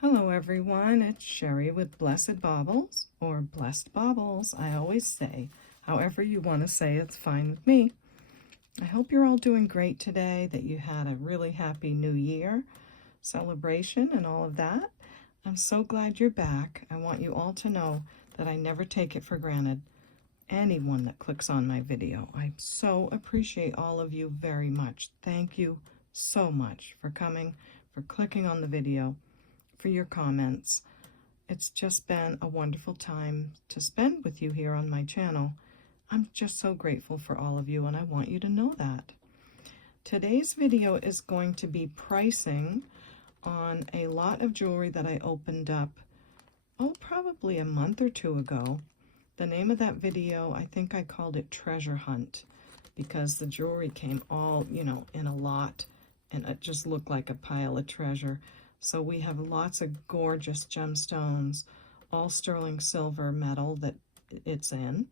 Hello everyone, it's Sherry with Blessed Baubles, or Blessed Baubles, I always say. However you want to say it's fine with me. I hope you're all doing great today, that you had a really happy new year celebration and all of that. I'm so glad you're back. I want you all to know that I never take it for granted. Anyone that clicks on my video, I so appreciate all of you very much. Thank you so much for coming, for clicking on the video, for your comments. It's just been a wonderful time to spend with you here on my channel. I'm just so grateful for all of you, and I want you to know that. Today's video is going to be pricing on a lot of jewelry that I opened up, probably a month or two ago. The name of that video, I think I called it Treasure Hunt, because the jewelry came all, in a lot, and it just looked like a pile of treasure. So we have lots of gorgeous gemstones, all sterling silver metal that it's in.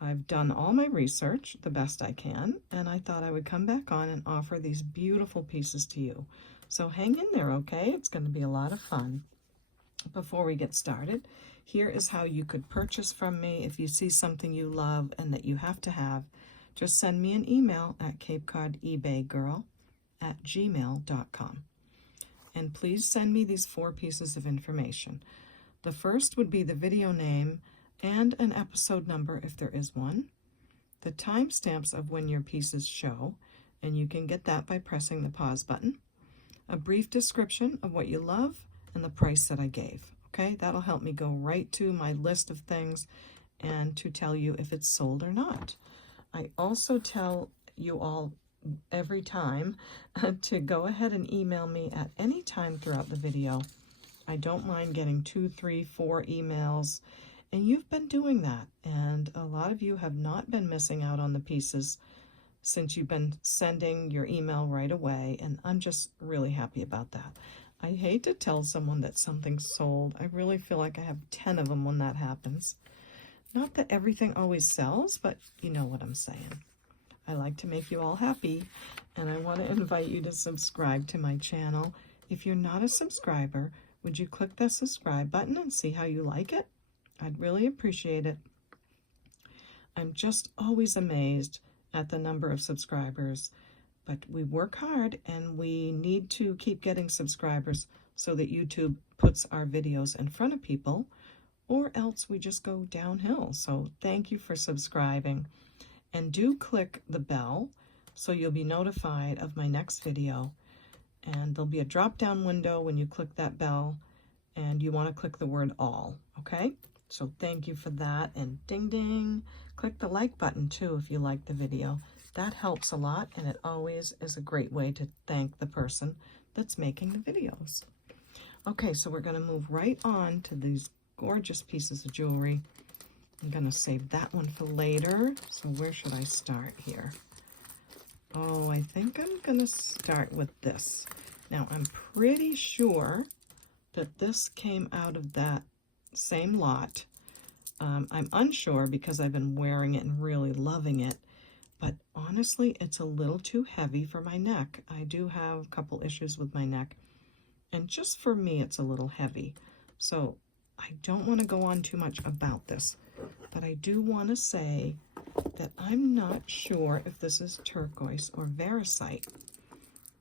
I've done all my research the best I can, and I thought I would come back on and offer these beautiful pieces to you. So hang in there, okay? It's going to be a lot of fun. Before we get started, here is how you could purchase from me. If you see something you love and that you have to have, just send me an email at capecodebay@gmail.com. And please send me these 4 pieces of information. The first would be the video name and an episode number if there is one, the timestamps of when your pieces show, and you can get that by pressing the pause button, a brief description of what you love, and the price that I gave. Okay, that'll help me go right to my list of things and to tell you if it's sold or not. I also tell you all every time to go ahead and email me at any time throughout the video. I don't mind getting 2, 3, 4 emails, and you've been doing that, and a lot of you have not been missing out on the pieces since you've been sending your email right away, and I'm just really happy about that. I hate to tell someone that something's sold. I really feel like I have 10 of them when that happens. Not that everything always sells, but you know what I'm saying. I like to make you all happy, and I want to invite you to subscribe to my channel. If you're not a subscriber, would you click the subscribe button and see how you like it? I'd really appreciate it. I'm just always amazed at the number of subscribers, but we work hard and we need to keep getting subscribers so that YouTube puts our videos in front of people, or else we just go downhill. So thank you for subscribing. And do click the bell so you'll be notified of my next video. And there'll be a drop-down window when you click that bell, and you want to click the word all, okay? So thank you for that, and ding ding. Click the like button too if you like the video. That helps a lot, and it always is a great way to thank the person that's making the videos. Okay, so we're going to move right on to these gorgeous pieces of jewelry. I'm going to save that one for later. So where should I start here? Oh, I think I'm going to start with this. Now, I'm pretty sure that this came out of that same lot. I'm unsure because I've been wearing it and really loving it. But honestly, it's a little too heavy for my neck. I do have a couple issues with my neck. And just for me, it's a little heavy. So I don't want to go on too much about this. But I do want to say that I'm not sure if this is turquoise or Variscite.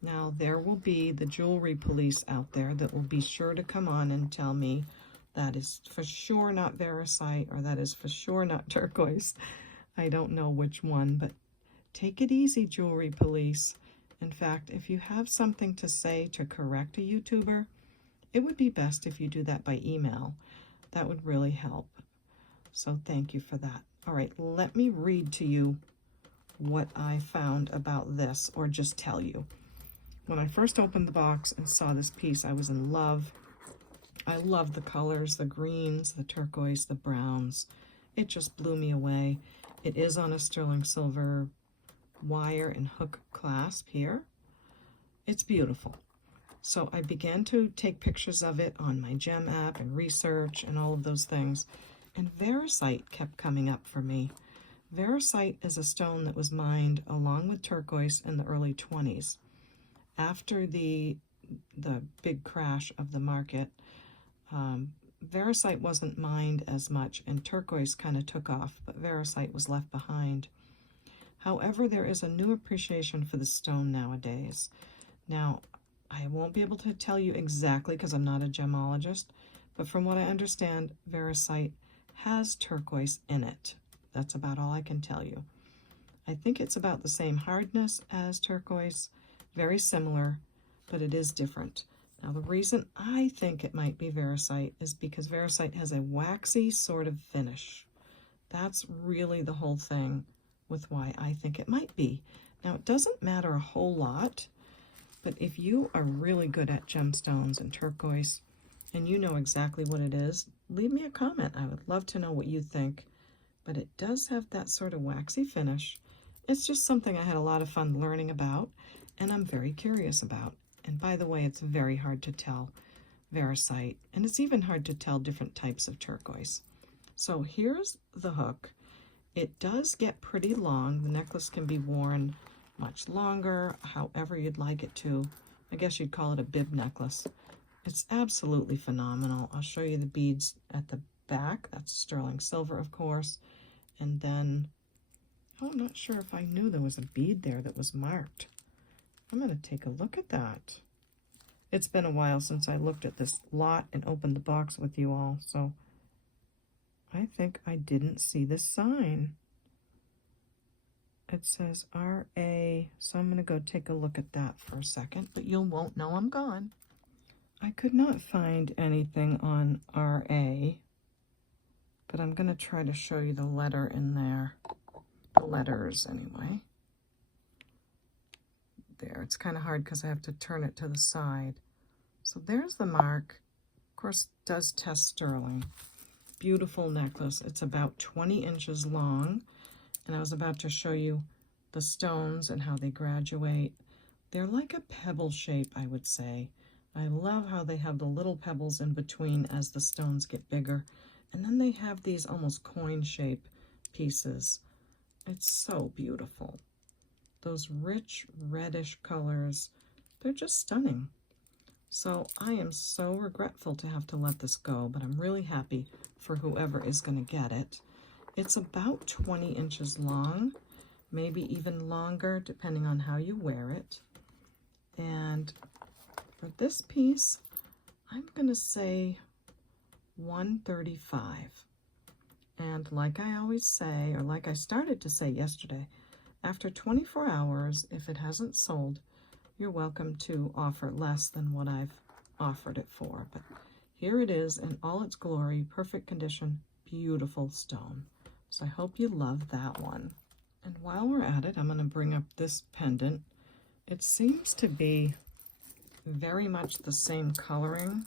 Now, there will be the jewelry police out there that will be sure to come on and tell me that is for sure not Variscite, or that is for sure not turquoise. I don't know which one, but take it easy, jewelry police. In fact, if you have something to say to correct a YouTuber, it would be best if you do that by email. That would really help. So thank you for that. All right, let me read to you what I found about this, or just tell you. When I first opened the box and saw this piece, I was in love. I love the colors, the greens, the turquoise, the browns. It just blew me away. It is on a sterling silver wire and hook clasp here. It's beautiful. So I began to take pictures of it on my gem app and research and all of those things. And Vericite kept coming up for me. Vericite is a stone that was mined along with turquoise in the early 20s. After the the big crash of the market. Variscite wasn't mined as much, and turquoise kind of took off, but Variscite was left behind. However, there is a new appreciation for the stone nowadays. Now, I won't be able to tell you exactly because I'm not a gemologist, but from what I understand, Variscite has turquoise in it. That's about all I can tell you. I think it's about the same hardness as turquoise, very similar, but it is different. Now, the reason I think it might be Variscite is because Variscite has a waxy sort of finish. That's really the whole thing with why I think it might be. Now, it doesn't matter a whole lot, but if you are really good at gemstones and turquoise, and you know exactly what it is, leave me a comment. I would love to know what you think. But it does have that sort of waxy finish. It's just something I had a lot of fun learning about, and I'm very curious about. And by the way, it's very hard to tell Variscite, and it's even hard to tell different types of turquoise. So here's the hook. It does get pretty long. The necklace can be worn much longer, however you'd like it to. I guess you'd call it a bib necklace. It's absolutely phenomenal. I'll show you the beads at the back. That's sterling silver, of course. And then, oh, I'm not sure if I knew there was a bead there that was marked. I'm going to take a look at that. It's been a while since I looked at this lot and opened the box with you all, so I think I didn't see this sign. It says RA, so I'm going to go take a look at that for a second, but you won't know I'm gone. I could not find anything on RA, but I'm going to try to show you the letter in there. The letters, anyway. There, it's kind of hard because I have to turn it to the side. So there's the mark. Of course, it does test sterling. Beautiful necklace. It's about 20 inches long, and I was about to show you the stones and how they graduate. They're like a pebble shape, I would say. I love how they have the little pebbles in between as the stones get bigger, and then they have these almost coin shape pieces. It's so beautiful. Those rich reddish colors, they're just stunning. So I am so regretful to have to let this go, but I'm really happy for whoever is going to get it. It's about 20 inches long, maybe even longer depending on how you wear it. And for this piece, I'm going to say $135. And like I always say, or like I started to say yesterday, after 24 hours, if it hasn't sold, you're welcome to offer less than what I've offered it for. But here it is in all its glory, perfect condition, beautiful stone. So I hope you love that one. And while we're at it, I'm going to bring up this pendant. It seems to be very much the same coloring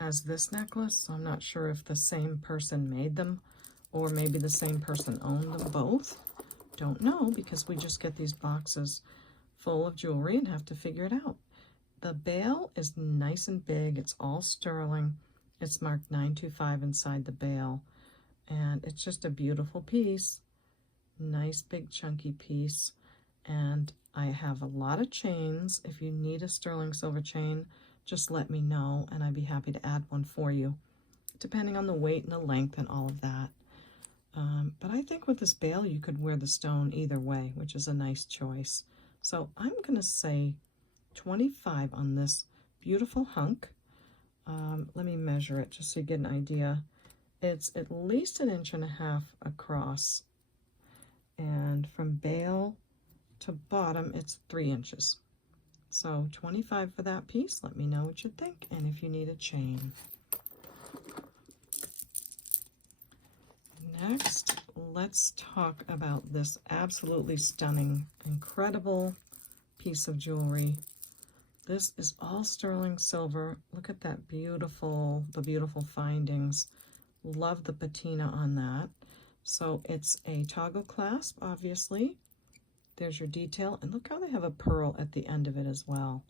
as this necklace. So I'm not sure if the same person made them or maybe the same person owned them both. Don't know, because we just get these boxes full of jewelry and have to figure it out. The bail is nice and big. It's all sterling. It's marked 925 inside the bail. And it's just a beautiful piece. Nice big chunky piece. And I have a lot of chains. If you need a sterling silver chain, just let me know and I'd be happy to add one for you, depending on the weight and the length and all of that. But I think with this bail, you could wear the stone either way, which is a nice choice. So I'm going to say 25 on this beautiful hunk. Let me measure it just so you get an idea. It's at least 1.5 inches across. And from bail to bottom, it's 3 inches. So 25 for that piece. Let me know what you think and if you need a chain. Next, let's talk about this absolutely stunning, incredible piece of jewelry. This is all sterling silver. Look at that beautiful, the beautiful findings. Love the patina on that. So it's a toggle clasp, obviously. There's your detail, and look how they have a pearl at the end of it as well.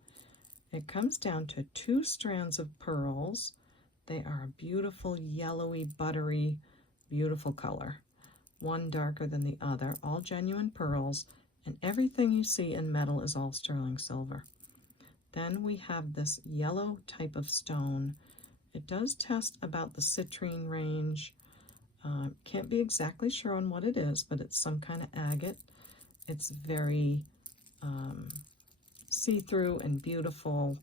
It comes down to 2 strands of pearls. They are a beautiful, yellowy, buttery, beautiful color. One darker than the other, all genuine pearls, and everything you see in metal is all sterling silver. Then we have this yellow type of stone. It does test about the citrine range. Can't be exactly sure on what it is, but it's some kind of agate. It's very see-through and beautiful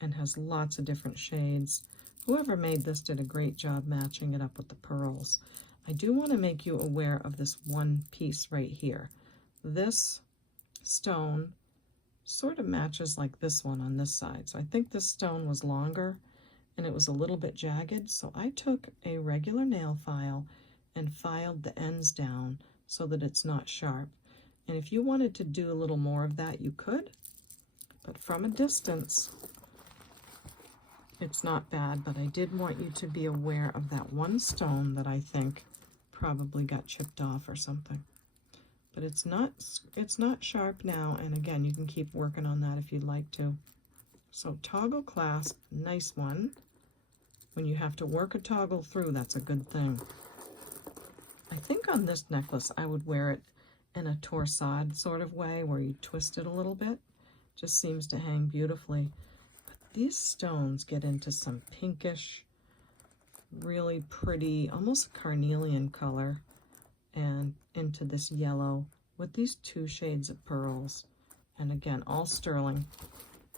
and has lots of different shades. Whoever made this did a great job matching it up with the pearls. I do want to make you aware of this one piece right here. This stone sort of matches like this one on this side. So I think this stone was longer and it was a little bit jagged. So I took a regular nail file and filed the ends down so that it's not sharp. And if you wanted to do a little more of that, you could, but from a distance, it's not bad. But I did want you to be aware of that one stone that I think probably got chipped off or something. But it's not sharp now, and again, you can keep working on that if you'd like to. So toggle clasp, nice one. When you have to work a toggle through, that's a good thing. I think on this necklace, I would wear it in a torsade sort of way where you twist it a little bit. Just seems to hang beautifully. But these stones get into some pinkish, really pretty, almost carnelian color, and into this yellow with these two shades of pearls. And again, all sterling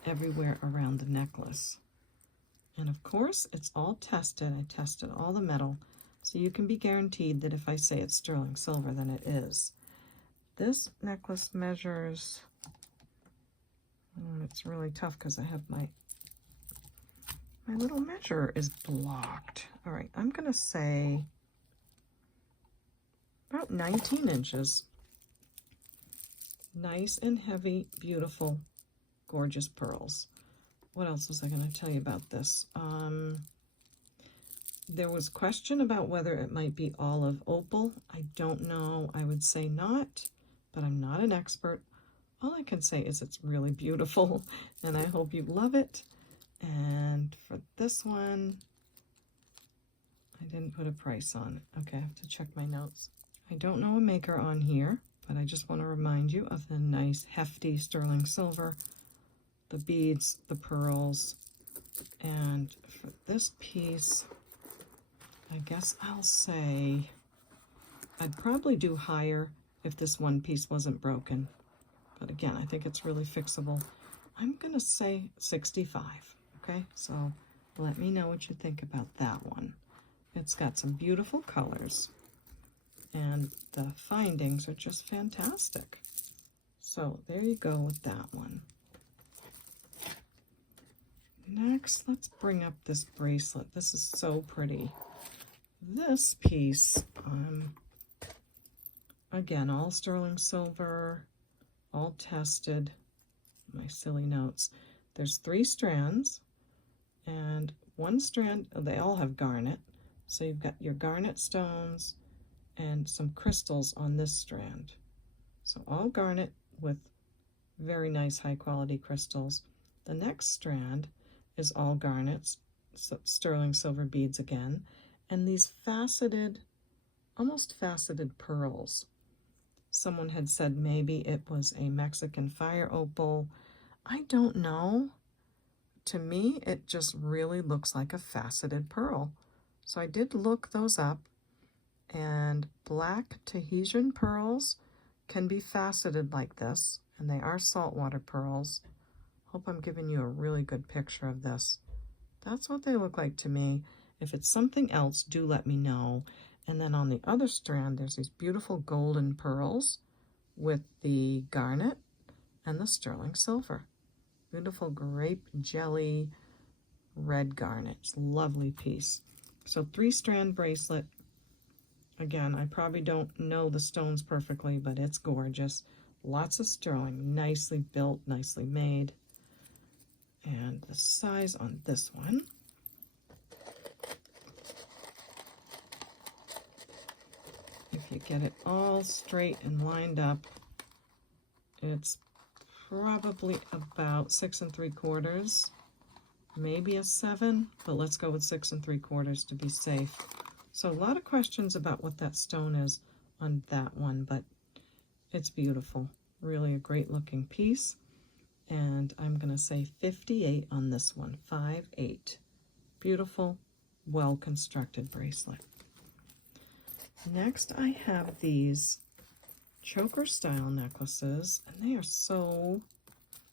everywhere around the necklace. And of course, it's all tested. I tested all the metal, so you can be guaranteed that if I say it's sterling silver, then it is. This necklace measures, it's really tough because I have my little measure is blocked. All right, I'm gonna say about 19 inches. Nice and heavy, beautiful, gorgeous pearls. What else was I going to tell you about this? There was question about whether it might be olive opal. I don't know. I would say not, but I'm not an expert. All I can say is it's really beautiful, and I hope you love it. And for this one, I didn't put a price on it. Okay, I have to check my notes. I don't know a maker on here, but I just want to remind you of the nice hefty sterling silver, the beads, the pearls, and for this piece, I guess I'll say I'd probably do higher if this one piece wasn't broken. But again, I think it's really fixable. I'm going to say 65, okay? So let me know what you think about that one. It's got some beautiful colors, and the findings are just fantastic. So there you go with that one. Next, let's bring up this bracelet. This is so pretty. This piece, again, all sterling silver, all tested. My silly notes. There's 3 strands, and one strand, they all have garnet. So you've got your garnet stones and some crystals on this strand. So all garnet with very nice high quality crystals. The next strand is all garnets, so sterling silver beads again, and these faceted, almost faceted pearls. Someone had said maybe it was a Mexican fire opal. I don't know. To me, it just really looks like a faceted pearl. So I did look those up, and black Tahitian pearls can be faceted like this, and they are saltwater pearls. Hope I'm giving you a really good picture of this. That's what they look like to me. If it's something else, do let me know. And then on the other strand, there's these beautiful golden pearls with the garnet and the sterling silver. Beautiful grape jelly red garnet. It's a lovely piece. So 3-strand bracelet. Again, I probably don't know the stones perfectly, but it's gorgeous. Lots of sterling, nicely built, nicely made. And the size on this one, if you get it all straight and lined up, it's probably about 6 3/4, maybe a 7, but let's go with 6 3/4 to be safe. So a lot of questions about what that stone is on that one, but it's beautiful. Really a great looking piece. And I'm going to say 58 on this one, 5-8. Beautiful, well-constructed bracelet. Next, I have these choker style necklaces, and they are so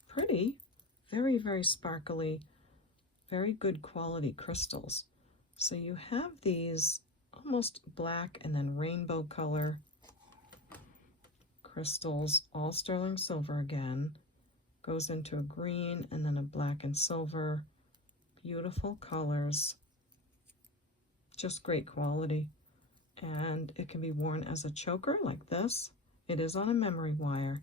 pretty. Very, very sparkly, very good quality crystals. So you have these almost black and then rainbow color crystals, all sterling silver again. Goes into a green and then a black and silver. Beautiful colors. Just great quality. And it can be worn as a choker like this. It is on a memory wire,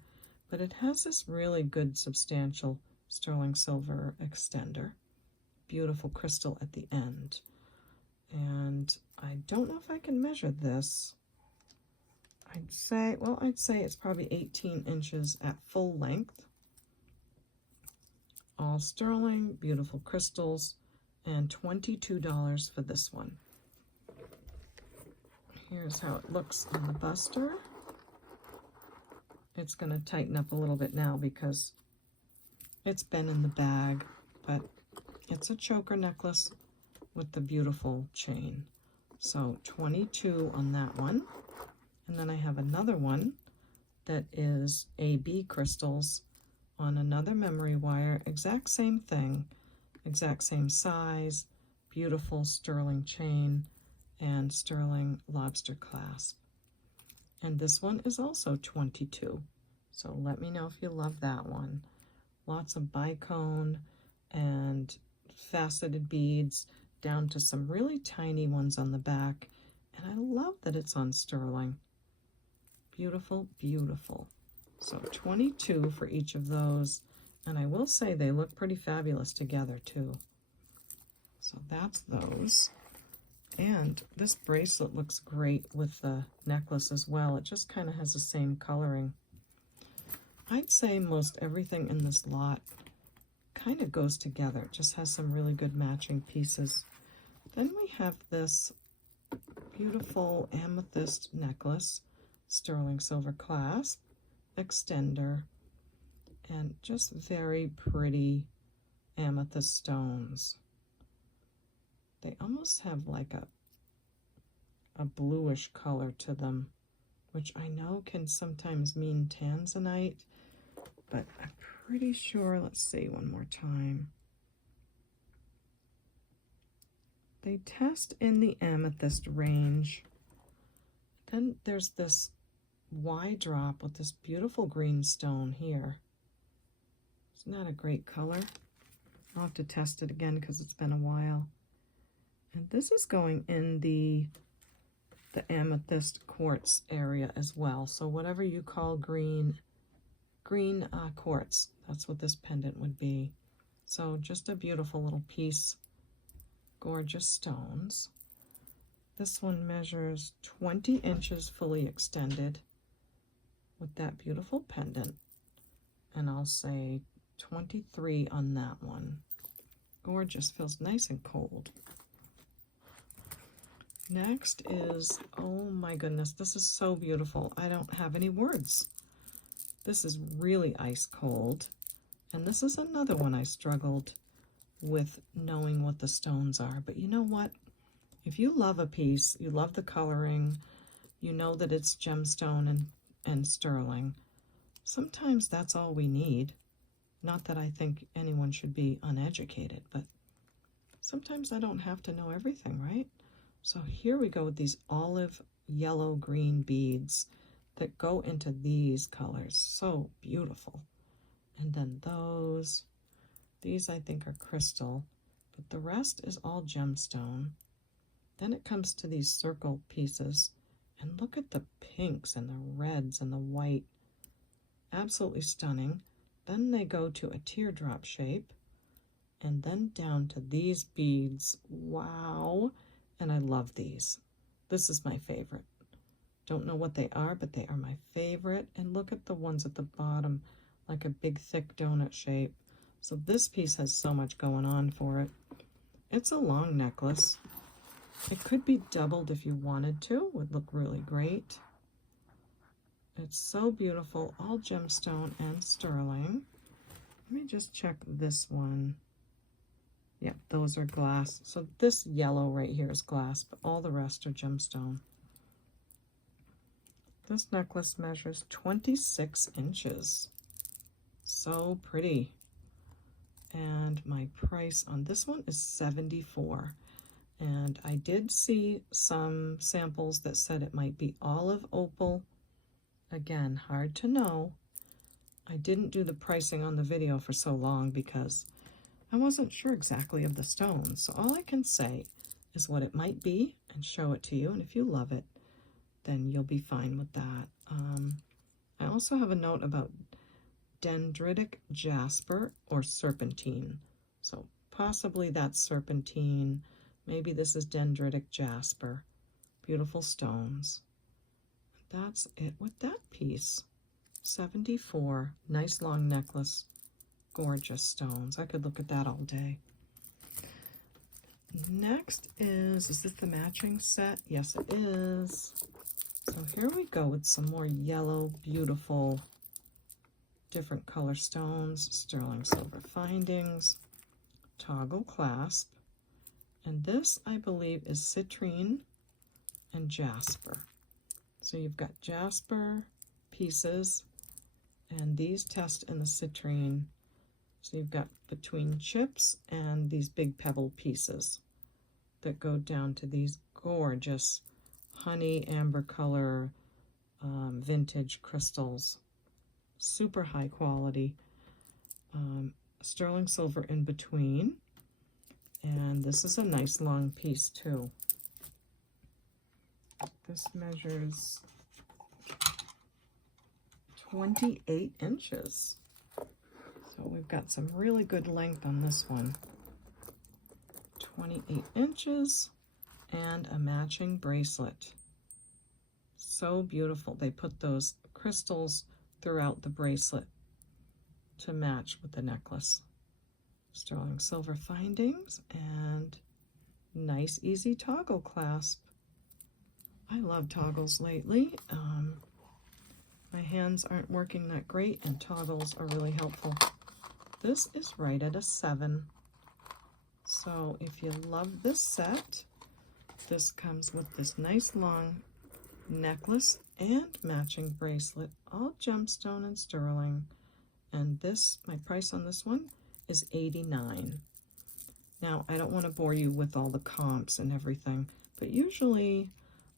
but it has this really good substantial sterling silver extender. Beautiful crystal at the end. And I don't know if I can measure this. I'd say it's probably 18 inches at full length. All sterling, beautiful crystals, and $22 for this one. Here's how it looks on the buster. It's going to tighten up a little bit now because it's been in the bag, but it's a choker necklace with the beautiful chain. So 22 on that one. And then I have another one that is AB crystals on another memory wire, exact same thing, exact same size, beautiful sterling chain, and sterling lobster clasp. And this one is also 22. So let me know if you love that one. Lots of bicone and faceted beads down to some really tiny ones on the back. And I love that it's on sterling. Beautiful, beautiful. So 22 for each of those. And I will say they look pretty fabulous together too. So that's those. And this bracelet looks great with the necklace as well. It just kind of has the same coloring. I'd say most everything in this lot kind of goes together. It just has some really good matching pieces. Then we have this beautiful amethyst necklace, sterling silver clasp, extender, and just very pretty amethyst stones. They almost have like a bluish color to them, which I know can sometimes mean tanzanite, but I'm pretty sure, let's see one more time. They test in the amethyst range. Then there's this Y drop with this beautiful green stone here. Isn't that a great color? I'll have to test it again because it's been a while. And this is going in the amethyst quartz area as well. So whatever you call green quartz, that's what this pendant would be. So just a beautiful little piece. Gorgeous stones. This one measures 20 inches fully extended with that beautiful pendant. And I'll say 23 on that one. Gorgeous, feels nice and cold. Next is, oh my goodness, this is so beautiful. I don't have any words. This is really ice cold. And this is another one I struggled with knowing what the stones are. But you know what? If you love a piece, you love the coloring, you know that it's gemstone and sterling, sometimes that's all we need. Not that I think anyone should be uneducated, but sometimes I don't have to know everything, right? So here we go with these olive yellow green beads that go into these colors. So beautiful. And then these I think are crystal, but the rest is all gemstone. Then it comes to these circle pieces, and look at the pinks and the reds and the white. Absolutely stunning. Then they go to a teardrop shape, and then down to these beads. Wow. And I love these. This is my favorite. Don't know what they are, but they are my favorite. And look at the ones at the bottom, like a big thick donut shape. So this piece has so much going on for it. It's a long necklace. It could be doubled if you wanted to. Would look really great. It's so beautiful, all gemstone and sterling. Let me just check this one. Yep, those are glass. So this yellow right here is glass, but all the rest are gemstone. This necklace measures 26 inches. So pretty. And my price on this one is $74. And I did see some samples that said it might be olive opal. Again, hard to know. I didn't do the pricing on the video for so long because I wasn't sure exactly of the stones. So all I can say is what it might be and show it to you. And if you love it, then you'll be fine with that. I also have a note about Dendritic jasper or serpentine. So possibly that's serpentine. Maybe this is Dendritic jasper. Beautiful stones. That's it with that piece. 74. Nice long necklace. Gorgeous stones. I could look at that all day. Next is this the matching set? Yes, it is. So here we go with some more yellow, beautiful, different color stones, sterling silver findings, toggle clasp, and this I believe is citrine and jasper. So you've got jasper pieces, and these test in the citrine. So you've got between chips and these big pebble pieces that go down to these gorgeous honey amber color vintage crystals. Super high quality. Sterling silver in between. And this is a nice long piece too. This measures 28 inches. So we've got some really good length on this one. 28 inches and a matching bracelet. So beautiful. They put those crystals throughout the bracelet to match with the necklace. Sterling silver findings and nice easy toggle clasp. I love toggles lately. My hands aren't working that great and toggles are really helpful. This is right at a 7. So if you love this set, this comes with this nice long necklace and matching bracelet, all gemstone and sterling. And this, my price on this one is $89. Now, I don't want to bore you with all the comps and everything, but usually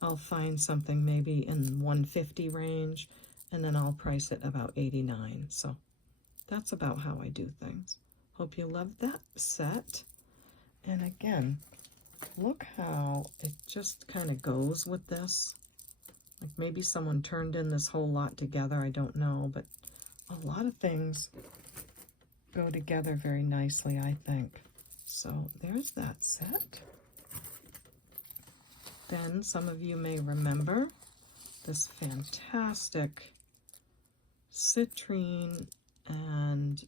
I'll find something maybe in $150 range, and then I'll price it about $89. So that's about how I do things. Hope you love that set. And again, look how it just kind of goes with this. Like maybe someone turned in this whole lot together, I don't know, but a lot of things go together very nicely, I think. So there's that set. Then some of you may remember this fantastic citrine and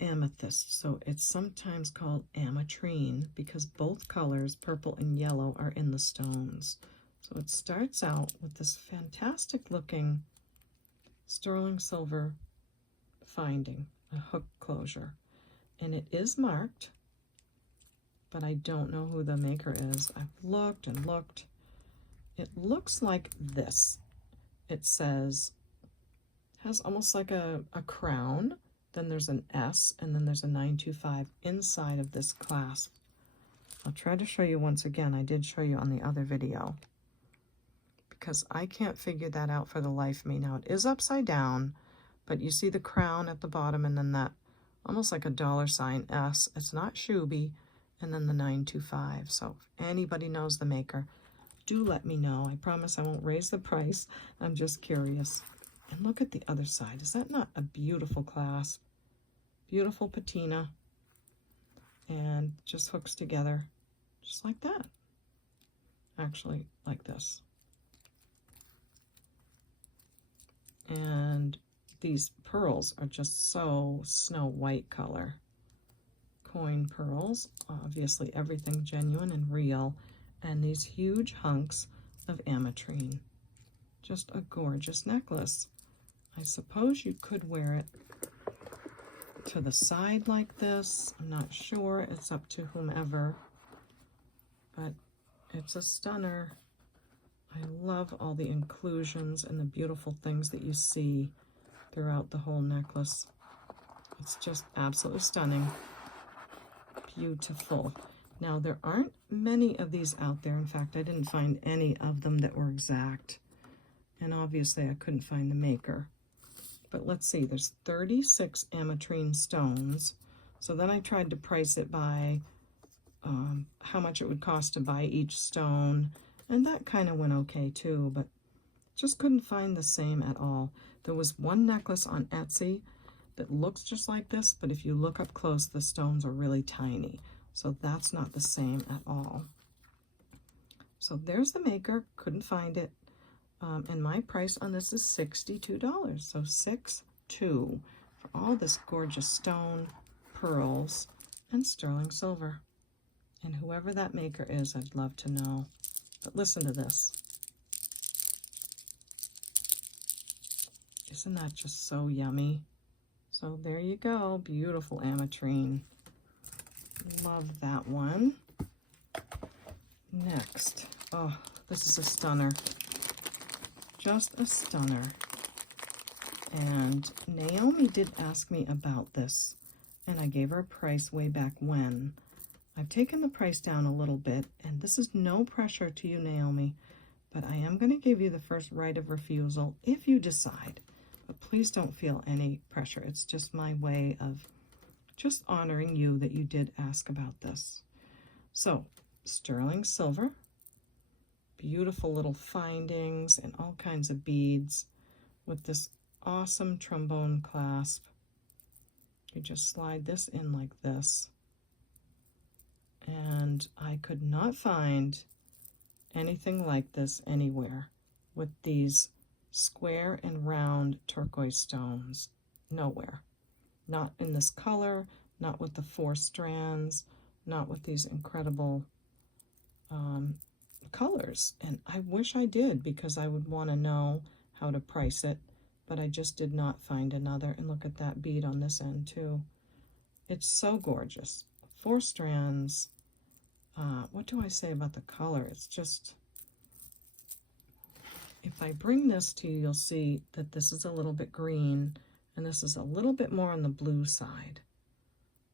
amethyst. So it's sometimes called Ametrine because both colors, purple and yellow, are in the stones. So it starts out with this fantastic looking sterling silver finding, a hook closure. And it is marked, but I don't know who the maker is. I've looked and looked. It looks like this. It says, has almost like a crown, then there's an S, and then there's a 925 inside of this clasp. I'll try to show you once again. I did show you on the other video because I can't figure that out for the life of me. Now it is upside down, but you see the crown at the bottom and then that almost like a $ S. It's not Shuby, and then the 925. So if anybody knows the maker, do let me know. I promise I won't raise the price. I'm just curious. And look at the other side. Is that not a beautiful clasp? Beautiful patina. And just hooks together just like that. Actually, like this. And these pearls are just so snow white color. Coin pearls, obviously everything genuine and real. And these huge hunks of ametrine. Just a gorgeous necklace. I suppose you could wear it to the side like this. I'm not sure. It's up to whomever. But it's a stunner. I love all the inclusions and the beautiful things that you see throughout the whole necklace. It's just absolutely stunning. Beautiful. Now, there aren't many of these out there. In fact, I didn't find any of them that were exact. And obviously, I couldn't find the maker. But let's see, there's 36 Ametrine stones. So then I tried to price it by how much it would cost to buy each stone. And that kind of went okay too, but just couldn't find the same at all. There was one necklace on Etsy that looks just like this, but if you look up close, the stones are really tiny. So that's not the same at all. So there's the maker, couldn't find it. And my price on this is $62. So $62 for all this gorgeous stone, pearls, and sterling silver. And whoever that maker is, I'd love to know. But listen to this. Isn't that just so yummy? So there you go, beautiful Ametrine. Love that one. Next, oh, this is a stunner. Just a stunner. And Naomi did ask me about this, and I gave her a price way back when. I've taken the price down a little bit, and this is no pressure to you, Naomi, but I am going to give you the first right of refusal if you decide. But please don't feel any pressure. It's just my way of just honoring you that you did ask about this. So, sterling silver, beautiful little findings and all kinds of beads with this awesome trombone clasp. You just slide this in like this. And I could not find anything like this anywhere with these square and round turquoise stones. Nowhere. Not in this color, not with the 4 strands, not with these incredible colors. And I wish I did, because I would want to know how to price it, but I just did not find another. And look at that bead on this end too. It's so gorgeous. 4 strands. What do I say about the color? It's just, if I bring this to you, you'll see that this is a little bit green and this is a little bit more on the blue side.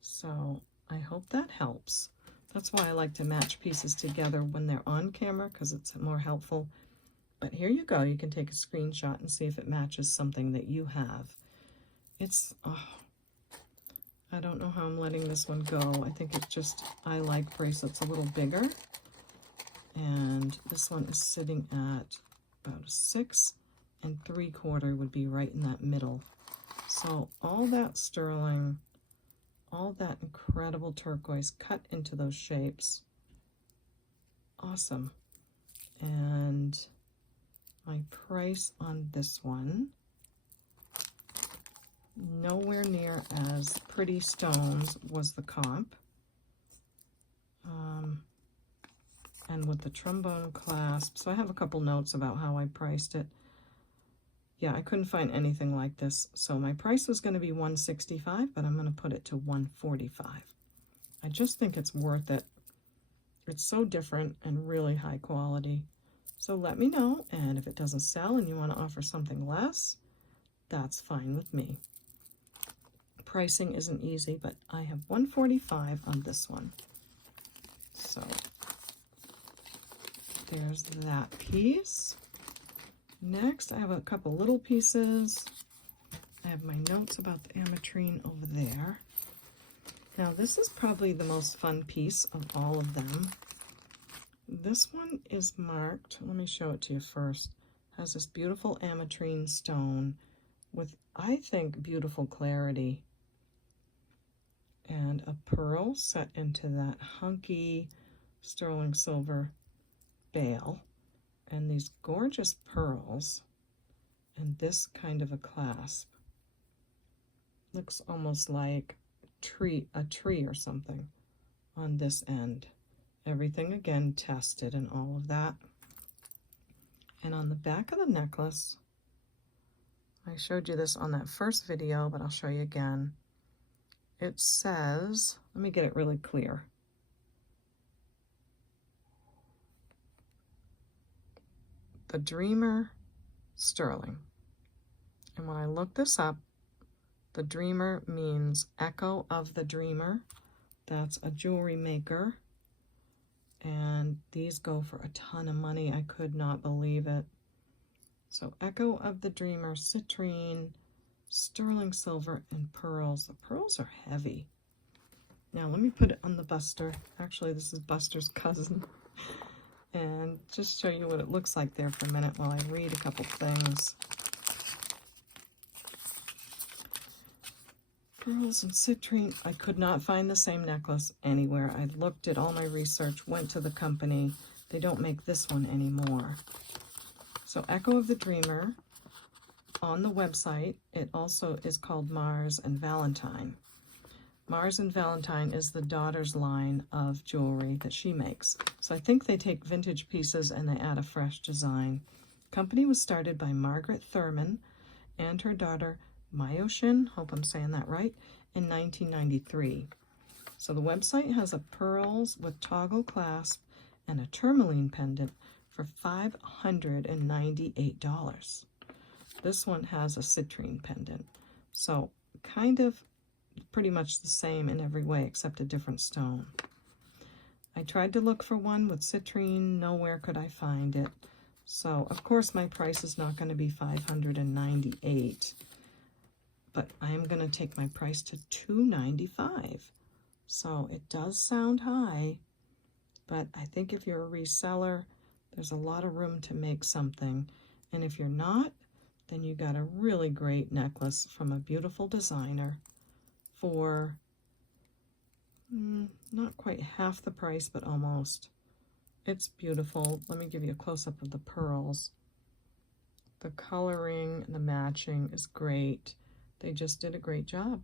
So I hope that helps. That's why I like to match pieces together when they're on camera, because it's more helpful. But here you go. You can take a screenshot and see if it matches something that you have. It's, oh, I don't know how I'm letting this one go. I think it's just, I like bracelets a little bigger. And this one is sitting at about a 6 3/4 would be right in that middle. So all that sterling, all that incredible turquoise cut into those shapes. Awesome. And my price on this one, nowhere near as pretty stones was the comp. And with the trombone clasp, so I have a couple notes about how I priced it. Yeah, I couldn't find anything like this. So my price was going to be $165, but I'm going to put it to $145. I just think it's worth it. It's so different and really high quality. So let me know, and if it doesn't sell and you want to offer something less, that's fine with me. Pricing isn't easy, but I have $145 on this one. So there's that piece. Next, I have a couple little pieces. I have my notes about the Ametrine over there. Now, this is probably the most fun piece of all of them. This one is marked, let me show it to you first. It has this beautiful Ametrine stone with, I think, beautiful clarity. And a pearl set into that hunky sterling silver bail. And these gorgeous pearls and this kind of a clasp. Looks almost like a tree or something on this end. Everything again tested and all of that. And on the back of the necklace, I showed you this on that first video, but I'll show you again. It says, let me get it really clear. The Dreamer Sterling. And when I looked this up, the Dreamer means Echo of the Dreamer. That's a jewelry maker. And these go for a ton of money. I could not believe it. So Echo of the Dreamer, citrine, sterling silver, and pearls. The pearls are heavy. Now let me put it on the buster. Actually, this is Buster's cousin. And just show you what it looks like there for a minute while I read a couple things. Pearls and citrine. I could not find the same necklace anywhere. I looked at all my research, went to the company. They don't make this one anymore. So Echo of the Dreamer, on the website, it also is called Mars and Valentine. Mars and Valentine is the daughter's line of jewelry that she makes. So I think they take vintage pieces and they add a fresh design. Company was started by Margaret Thurman and her daughter Myoshin, hope I'm saying that right, in 1993. So the website has a pearls with toggle clasp and a tourmaline pendant for $598. This one has a citrine pendant. So kind of pretty much the same in every way except a different stone. I tried to look for one with citrine, nowhere could I find it. So of course my price is not going to be $598, but I am going to take my price to $295. So it does sound high, but I think if you're a reseller, there's a lot of room to make something. And if you're not, then you got a really great necklace from a beautiful designer for not quite half the price, but almost. It's beautiful. Let me give you a close-up of the pearls. The coloring and the matching is great. They just did a great job.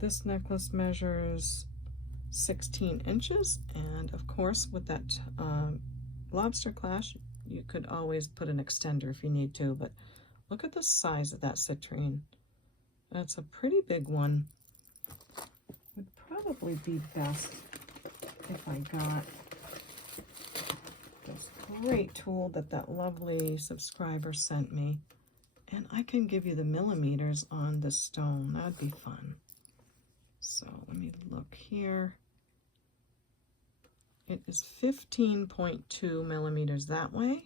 This necklace measures 16 inches, and of course with that lobster clasp, you could always put an extender if you need to, but look at the size of that citrine. That's a pretty big one. Would probably be best if I got this great tool that lovely subscriber sent me, and I can give you the millimeters on the stone. That'd be fun. So let me look here. It is 15.2 millimeters that way,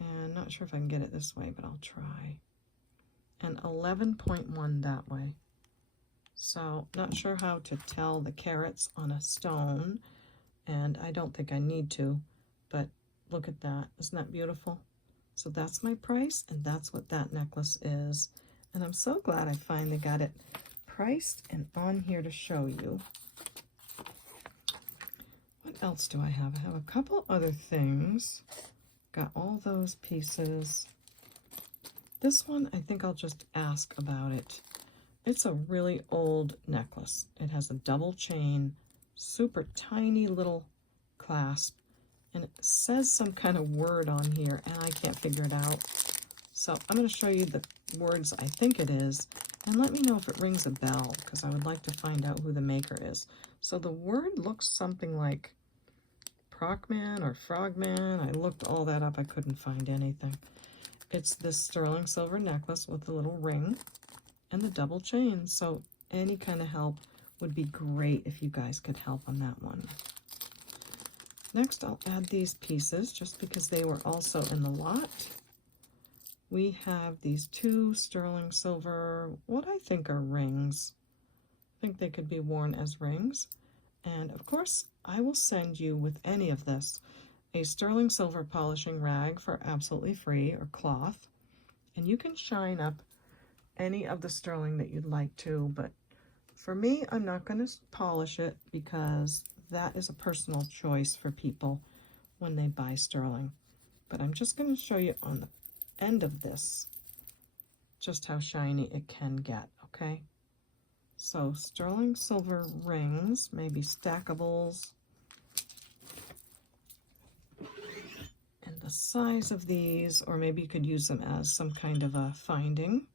and not sure if I can get it this way, but I'll try. And 11.1 that way. So not sure how to tell the carats on a stone, and I don't think I need to, but look at that. Isn't that beautiful? So that's my price, and that's what that necklace is. And I'm so glad I finally got it priced and on here to show you. What else do I have? I have a couple other things. Got all those pieces. This one, I think I'll just ask about it. It's a really old necklace. It has a double chain, super tiny little clasp, and it says some kind of word on here, and I can't figure it out. So I'm going to show you the words I think it is, and let me know if it rings a bell, because I would like to find out who the maker is. So the word looks something like Procman or Frogman. I looked all that up. I couldn't find anything. It's this sterling silver necklace with the little ring and the double chain. So any kind of help would be great if you guys could help on that one. Next, I'll add these pieces just because they were also in the lot. We have these two sterling silver, what I think are rings. I think they could be worn as rings. And of course, I will send you with any of this a sterling silver polishing rag for absolutely free, or cloth. And you can shine up any of the sterling that you'd like to, but for me, I'm not going to polish it because that is a personal choice for people when they buy sterling. But I'm just going to show you on the end of this just how shiny it can get, okay? So sterling silver rings, maybe stackables. And the size of these, or maybe you could use them as some kind of a finding.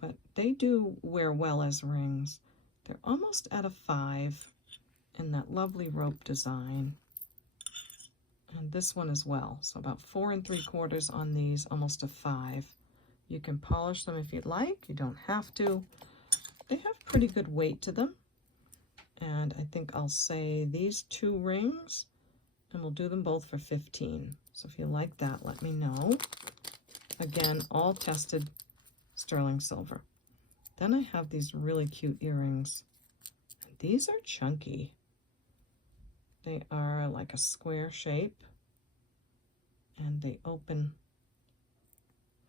But they do wear well as rings. They're almost at a 5 in that lovely rope design. And this one as well. So about 4 3/4 on these, almost a 5. You can polish them if you'd like. You don't have to. They have pretty good weight to them. And I think I'll say these 2 rings, and we'll do them both for 15. So if you like that, let me know. Again, all tested sterling silver. Then I have these really cute earrings. These are chunky. They are like a square shape, and they open.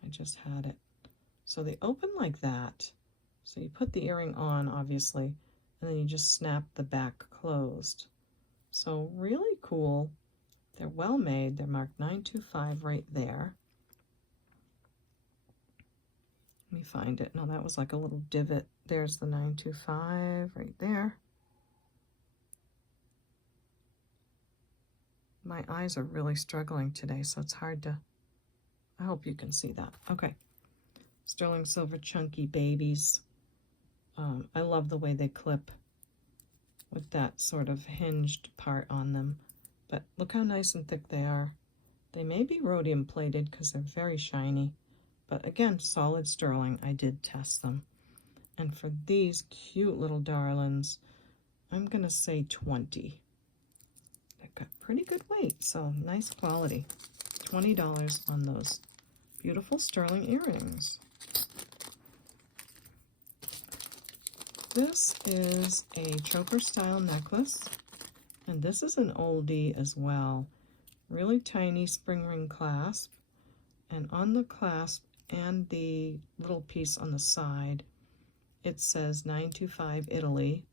I just had it. So they open like that. So you put the earring on, obviously, and then you just snap the back closed. So really cool. They're well made. They're marked 925 right there. Let me find it. No, that was like a little divot. There's the 925 right there. My eyes are really struggling today, so it's hard to, I hope you can see that. Okay, sterling silver chunky babies. I love the way they clip with that sort of hinged part on them, but look how nice and thick they are. They may be rhodium plated because they're very shiny, but again, solid sterling. I did test them. And for these cute little darlings, I'm gonna say 20. They've got pretty good weight, so nice quality. $20 on those beautiful sterling earrings. This is a choker style necklace, and this is an oldie as well. Really tiny spring ring clasp, and on the clasp and the little piece on the side, it says 925 Italy.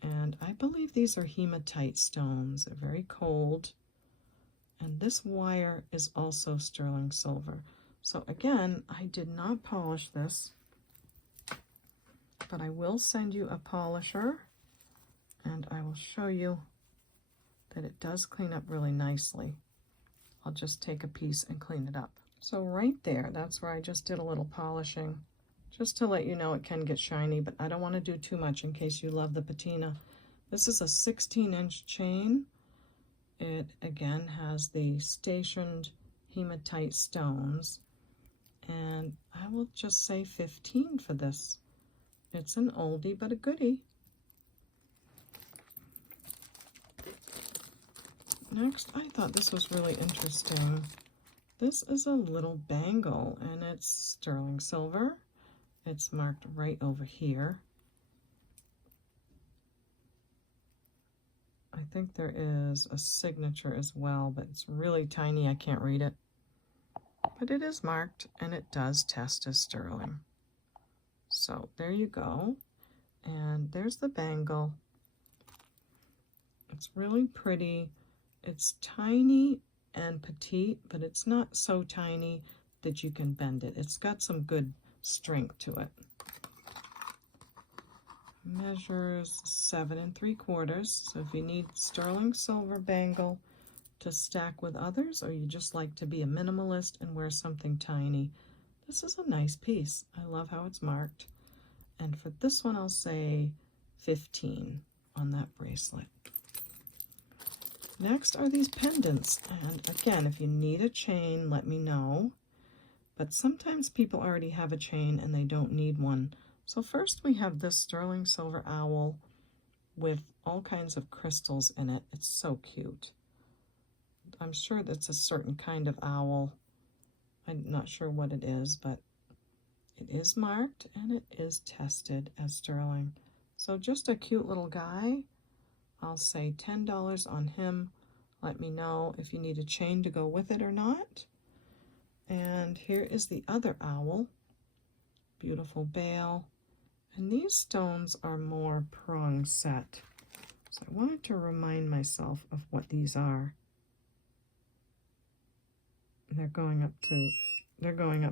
And I believe these are hematite stones. They're very cold. And this wire is also sterling silver. So again, I did not polish this, but I will send you a polisher, and I will show you that it does clean up really nicely. I'll just take a piece and clean it up. So right there, that's where I just did a little polishing, just to let you know it can get shiny, but I don't want to do too much in case you love the patina. This is a 16-inch chain. It again has the stationed hematite stones, and I will just say 15 for this. It's an oldie but a goodie. Next, I thought this was really interesting. This is a little bangle, and it's sterling silver. It's marked right over here. I think there is a signature as well, but it's really tiny. I can't read it. But it is marked, and it does test as sterling. So there you go. And there's the bangle. It's really pretty. It's tiny and petite, but it's not so tiny that you can bend it. It's got some good strength to it. Measures 7 3/4. So if you need sterling silver bangle to stack with others, or you just like to be a minimalist and wear something tiny, this is a nice piece. I love how it's marked. And for this one, I'll say 15 on that bracelet. Next are these pendants. And again, if you need a chain, let me know. But sometimes people already have a chain and they don't need one. So first we have this sterling silver owl with all kinds of crystals in it. It's so cute. I'm sure that's a certain kind of owl. I'm not sure what it is, but it is marked and it is tested as sterling. So just a cute little guy. I'll say $10 on him. Let me know if you need a chain to go with it or not. And here is the other owl. Beautiful bale. And these stones are more prong set. So I wanted to remind myself of what these are. They're going up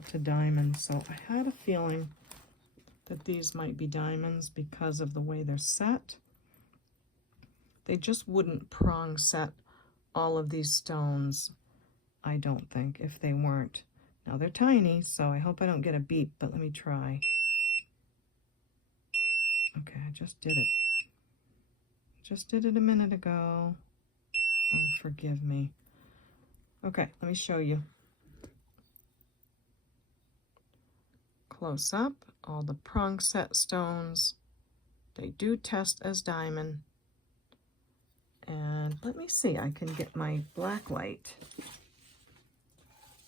to diamonds. So I had a feeling that these might be diamonds because of the way they're set. They just wouldn't prong set all of these stones, I don't think, if they weren't. Now they're tiny, so I hope I don't get a beep, but let me try. Okay, I just did it. Just did it a minute ago. Oh, forgive me. Okay, let me show you. Close up, all the prong set stones. They do test as diamond. And let me see, I can get my black light.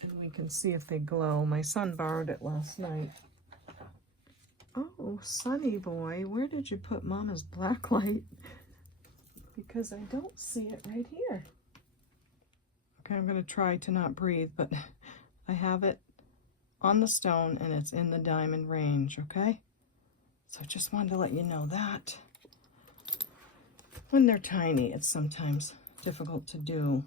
And we can see if they glow. My son borrowed it last night. Oh, Sonny boy, where did you put Mama's black light? Because I don't see it right here. Okay, I'm going to try to not breathe, but I have it on the stone and it's in the diamond range, okay? So I just wanted to let you know that. When they're tiny, it's sometimes difficult to do.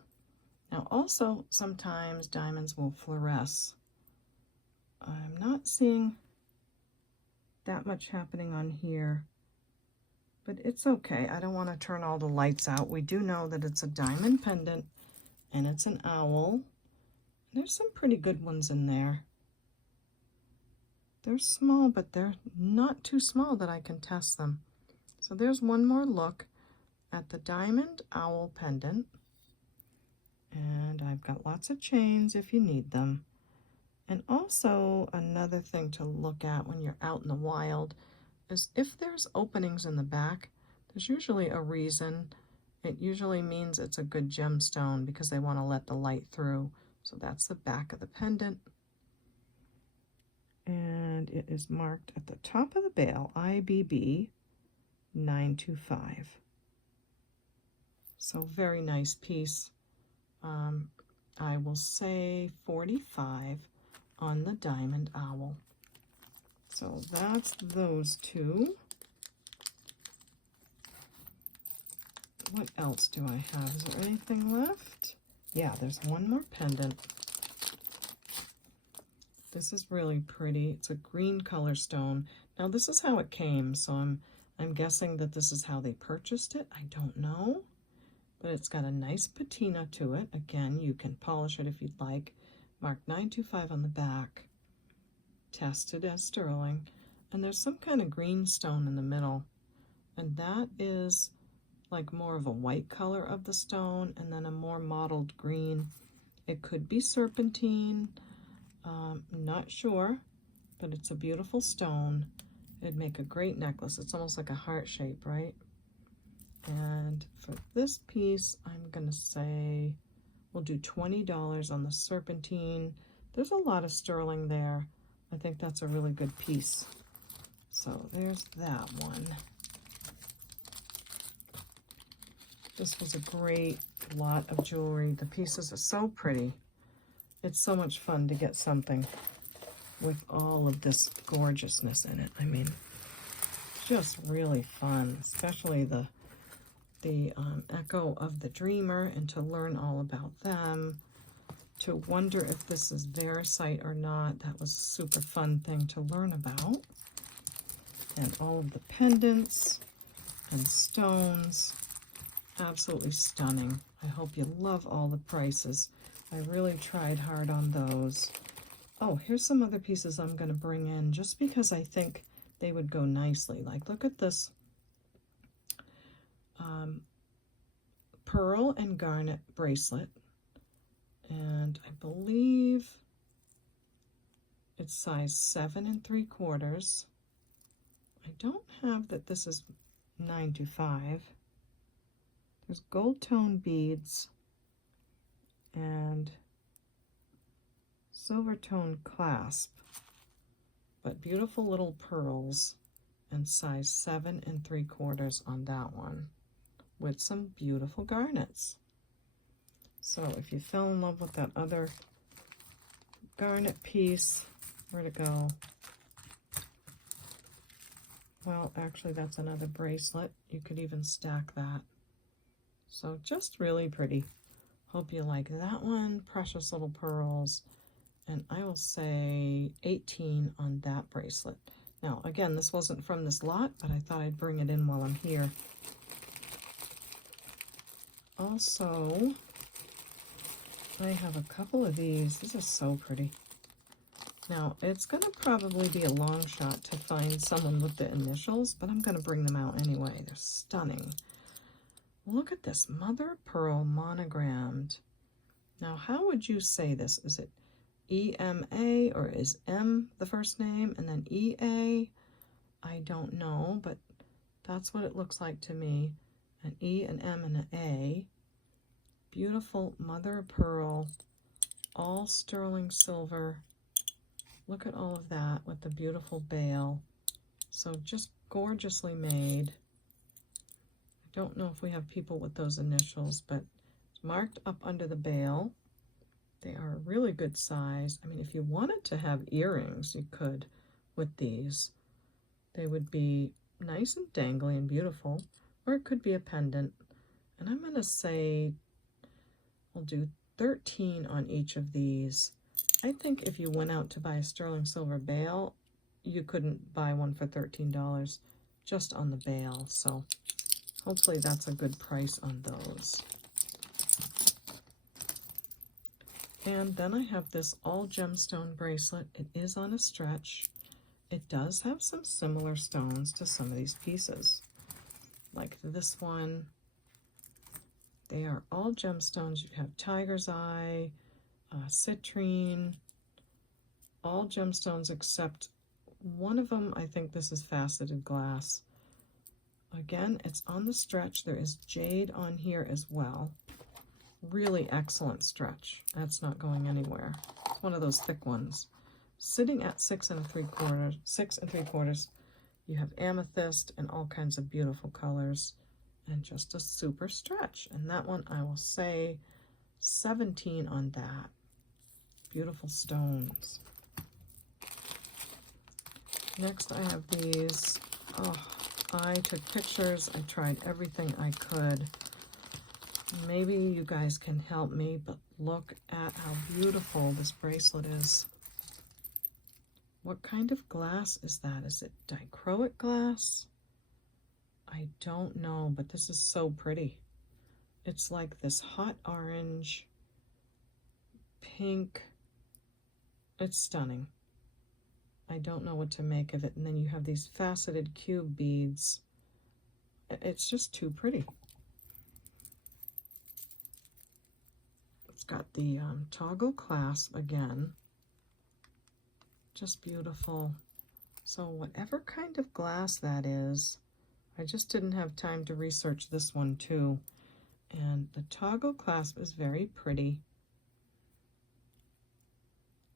Now also, sometimes diamonds will fluoresce. I'm not seeing that much happening on here, but it's okay. I don't want to turn all the lights out. We do know that it's a diamond pendant and it's an owl. There's some pretty good ones in there. They're small, but they're not too small that I can test them. So there's one more look at the diamond owl pendant. And I've got lots of chains if you need them. And also another thing to look at when you're out in the wild is if there's openings in the back, there's usually a reason. It usually means it's a good gemstone because they want to let the light through. So that's the back of the pendant. And it is marked at the top of the bail, IBB 925. So very nice piece. I will say 45 on the diamond owl. So that's those two. What else do I have? Is there anything left? Yeah, there's one more pendant. This is really pretty. It's a green color stone. Now this is how it came, so I'm guessing that this is how they purchased it. I don't know. But it's got a nice patina to it. Again, you can polish it if you'd like. Marked 925 on the back. Tested as sterling. And there's some kind of green stone in the middle. And that is like more of a white color of the stone and then a more mottled green. It could be serpentine. Not sure, but it's a beautiful stone. It'd make a great necklace. It's almost like a heart shape, right? And for this piece, I'm going to say we'll do $20 on the serpentine. There's a lot of sterling there. I think that's a really good piece. So there's that one. This was a great lot of jewelry. The pieces are so pretty. It's so much fun to get something with all of this gorgeousness in it. I mean, just really fun, especially the Echo of the Dreamer, and to learn all about them, to wonder if this is Vericite or not. That was a super fun thing to learn about. And all of the pendants and stones, absolutely stunning. I hope you love all the prices. I really tried hard on those. Oh, here's some other pieces I'm going to bring in just because I think they would go nicely. Like, look at this. Pearl and garnet bracelet, and I believe it's size 7 3/4. I don't have that this is 925. There's gold tone beads and silver tone clasp, but beautiful little pearls, and size 7 3/4 on that one, with some beautiful garnets. So if you fell in love with that other garnet piece, where'd it go? Well, actually that's another bracelet. You could even stack that. So just really pretty. Hope you like that one. Precious little pearls. And I will say 18 on that bracelet. Now, again, this wasn't from this lot, but I thought I'd bring it in while I'm here. Also, I have a couple of these. This is so pretty. Now, it's going to probably be a long shot to find someone with the initials, but I'm going to bring them out anyway. They're stunning. Look at this, mother of pearl monogrammed. Now, how would you say this? Is it E-M-A, or is M the first name and then E-A? I don't know, but that's what it looks like to me. An E, an M, and an A. Beautiful mother of pearl, all sterling silver. Look at all of that with the beautiful bail. So just gorgeously made. I don't know if we have people with those initials, but it's marked up under the bail. They are a really good size. I mean, if you wanted to have earrings, you could with these. They would be nice and dangly and beautiful, or it could be a pendant. And I'm going to say we'll do 13 on each of these. I think if you went out to buy a sterling silver bail, you couldn't buy one for $13 just on the bail. So hopefully that's a good price on those. And then I have this all gemstone bracelet. It is on a stretch. It does have some similar stones to some of these pieces. Like this one. They are all gemstones. You have tiger's eye, citrine, all gemstones except one of them. I think this is faceted glass. Again, it's on the stretch. There is jade on here as well. Really excellent stretch. That's not going anywhere. It's one of those thick ones. Sitting at 6 3/4. You have amethyst and all kinds of beautiful colors and just a super stretch. And that one, I will say 17 on that. Beautiful stones. Next, I have these. Oh, I took pictures. I tried everything I could. Maybe you guys can help me, but look at how beautiful this bracelet is. What kind of glass is that? Is it dichroic glass? I don't know, but this is so pretty. It's like this hot orange, pink. It's stunning. I don't know what to make of it. And then you have these faceted cube beads. It's just too pretty. It's got the toggle clasp again. Just beautiful. So whatever kind of glass that is, I just didn't have time to research this one too. And the toggle clasp is very pretty.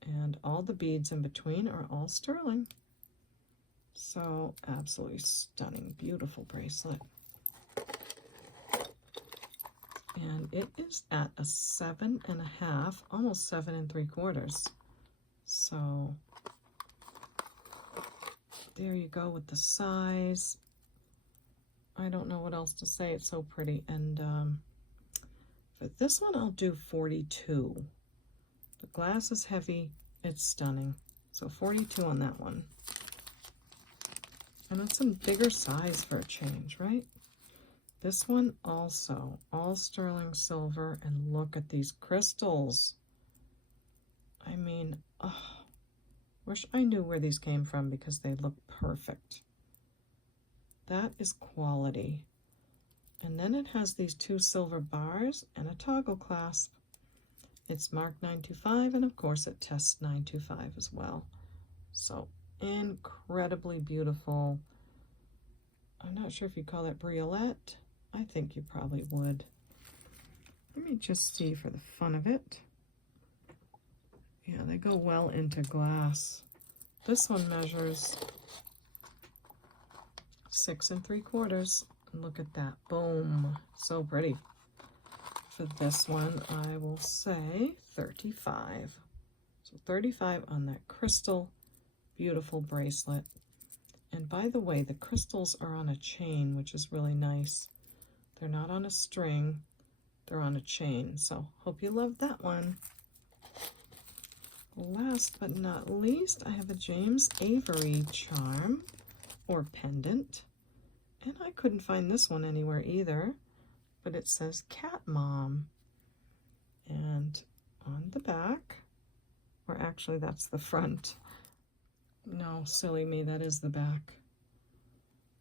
And all the beads in between are all sterling. So absolutely stunning, beautiful bracelet. And it is at a 7.5, almost 7 3/4. So there you go with the size. I don't know what else to say. It's so pretty. And for this one, I'll do 42. The glass is heavy. It's stunning. So 42 on that one. And that's a bigger size for a change, right? This one also, all sterling silver, and look at these crystals. I mean, oh, wish I knew where these came from because they look perfect. That is quality. And then it has these 2 silver bars and a toggle clasp. It's marked 925, and of course it tests 925 as well. So incredibly beautiful. I'm not sure if you call it briolette. I think you probably would. Let me just see for the fun of it. Yeah, they go well into glass. This one measures 6 3/4. And look at that. Boom. So pretty. For this one, I will say 35. So 35 on that crystal. Beautiful bracelet. And by the way, the crystals are on a chain, which is really nice. They're not on a string. They're on a chain. So hope you love that one. Last but not least, I have a James Avery charm or pendant. And I couldn't find this one anywhere either, but it says Cat Mom. And on the back, or actually that's the front. No, silly me, that is the back.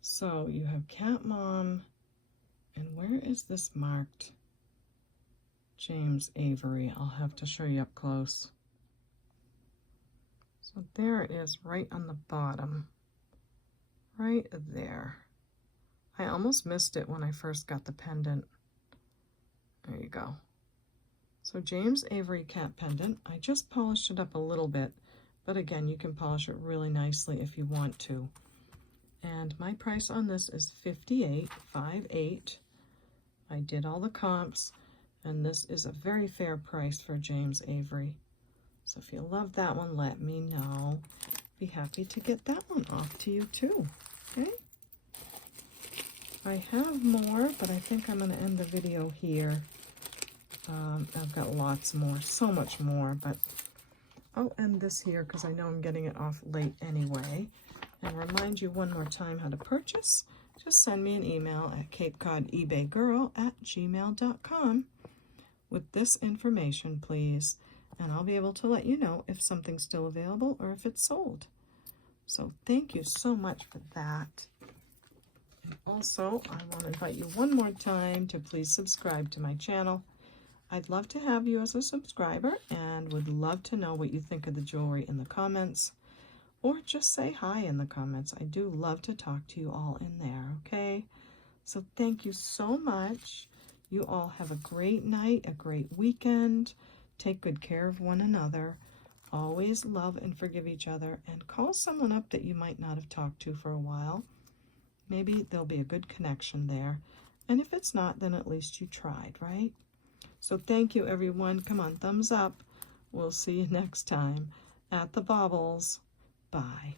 So you have Cat Mom, and where is this marked? James Avery. I'll have to show you up close. So there it is, right on the bottom, right there. I almost missed it when I first got the pendant. There you go. So James Avery cat pendant. I just polished it up a little bit, but again, you can polish it really nicely if you want to. And my price on this is $58.58. I did all the comps, and this is a very fair price for James Avery. So if you love that one, let me know. Be happy to get that one off to you too, okay? I have more, but I think I'm going to end the video here. I've got lots more, so much more, but I'll end this here because I know I'm getting it off late anyway. And remind you one more time how to purchase. Just send me an email at capecod.ebaygirl@gmail.com with this information, please, and I'll be able to let you know if something's still available or if it's sold. So thank you so much for that. And also, I want to invite you one more time to please subscribe to my channel. I'd love to have you as a subscriber and would love to know what you think of the jewelry in the comments, or just say hi in the comments. I do love to talk to you all in there, okay? So thank you so much. You all have a great night, a great weekend. Take good care of one another. Always love and forgive each other, and call someone up that you might not have talked to for a while. Maybe there'll be a good connection there. And if it's not, then at least you tried, right? So thank you, everyone. Come on, thumbs up. We'll see you next time at the Baubles. Bye.